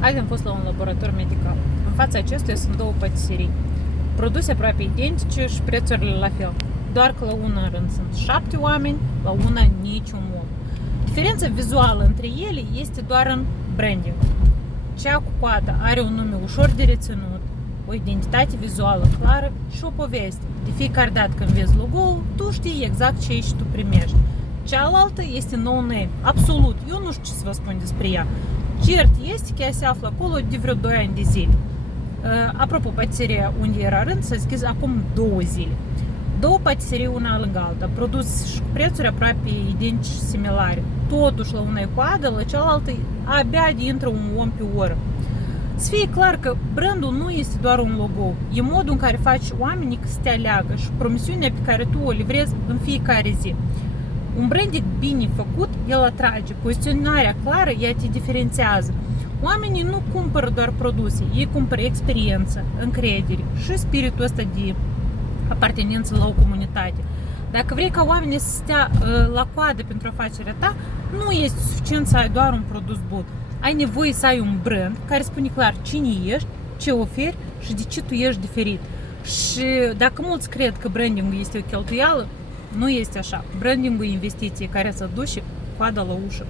Azi am fost la un laborator medical. În fața acestuia sunt două patiserii. Produse aproape identice și prețurile la fel. Doar că la una în rând sunt 7 oameni, la una niciun om. Diferența vizuală între ele este doar în branding. Cea cu coada are un nume ușor de reținut, o identitate vizuală clară și o poveste. De fiecare dată când vezi logo-ul, tu știi exact ce ești tu primești. Cealaltă este no-name, absolut, eu nu știu ce să vă spun despre ea. Cert este că ea se află acolo de vreo 2 ani de zile. Apropo, patiseria unde era rând s-a deschis acum 2 zile. Două patiserii una lângă alta, produs și cu prețuri aproape identici și similare. Totuși, la una e coadă, la cealaltă abia de intră un om pe oră. Să fie clar că brandul nu este doar un logo, e modul în care faci oamenii să te aleagă și promisiunea pe care tu o livrezi în fiecare zi. Un branding bine făcut, el atrage, poziționarea clară, ea te diferențiază. Oamenii nu cumpără doar produse, ei cumpără experiență, încredere și spiritul ăsta de apartenență la o comunitate. Dacă vrei ca oamenii să stea la coadă pentru afacerea ta, nu este suficient să ai doar un produs bun. Ai nevoie să ai un brand care spune clar cine ești, ce oferi și de ce tu ești diferit. Și dacă mulți cred că brandingul este o cheltuială, nu este așa. Brandingul e investiție care să duce coada la ușă.